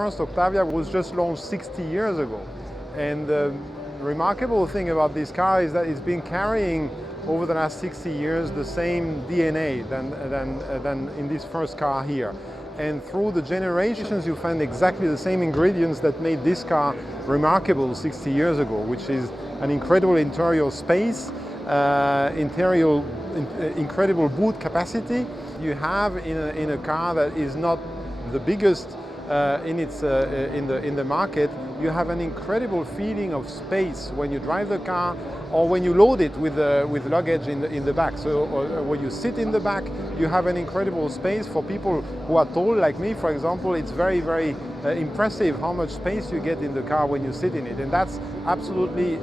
first Octavia was just launched 60 years ago. And the remarkable thing about this car is that it's been carrying over the last 60 years the same DNA than in this first car here. And through the generations you find exactly the same ingredients that made this car remarkable 60 years ago, which is an incredible interior space, incredible boot capacity. You have in a car that is not the biggest in the market, you have an incredible feeling of space when you drive the car or when you load it with luggage in the back. So when you sit in the back, you have an incredible space. For people who are tall like me, for example, it's very, very impressive how much space you get in the car when you sit in it. And that's absolutely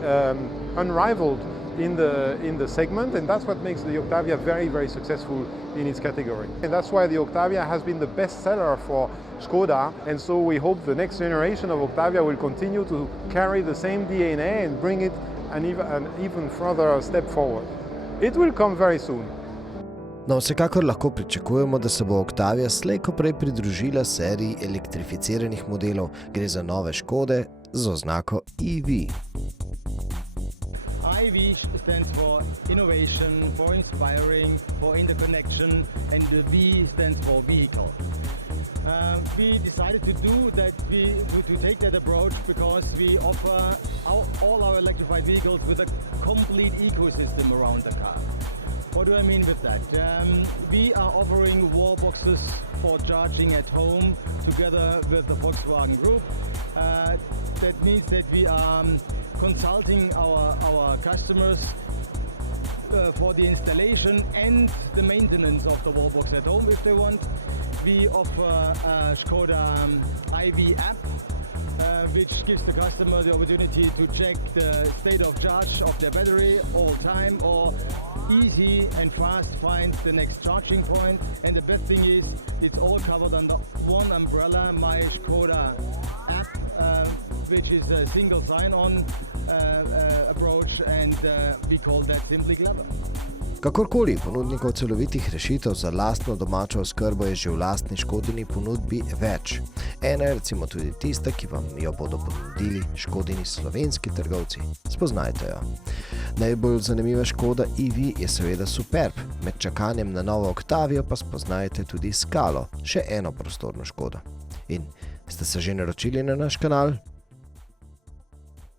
unrivaled in the segment, and that's what makes the Octavia very, very successful in its category. And that's why the Octavia has been the best seller for Škoda, and so we hope the next generation of Octavia will continue to carry the same DNA and bring it an even further step forward. It will come very soon. No, vsekakor lahko pričakujemo, da se bo Octavia slej ko prej pridružila seriji elektrificiranih modelov. Gre za nove Škode z oznako EV. IV stands for innovation, for inspiring, for interconnection, and the V stands for vehicle. We decided to do that, to take that approach because we offer all our electrified vehicles with a complete ecosystem around the car. What do I mean with that? We are offering wall boxes for charging at home together with the Volkswagen Group. That means that we are consulting our customers for the installation and the maintenance of the wall box at home if they want. We offer a Škoda IV app, which gives the customer the opportunity to check the state of charge of their battery all time, or easy and fast find the next charging point. And the best thing is, it's all covered under one umbrella, My Škoda app, which is a single sign-on approach, and we call that simply clever. Kakorkoli, ponudnikov celovitih rešitev za lastno domačo oskrbo je že v lastni Škodini ponudbi več. Ena je recimo tudi tista, ki vam jo bodo ponudili Škodini slovenski trgovci. Spoznajte jo. Najbolj zanimiva Škoda EV je seveda Superb. Med čakanjem na novo Octavijo pa spoznajte tudi Skalo, še eno prostorno Škodo. In ste se že naročili na naš kanal?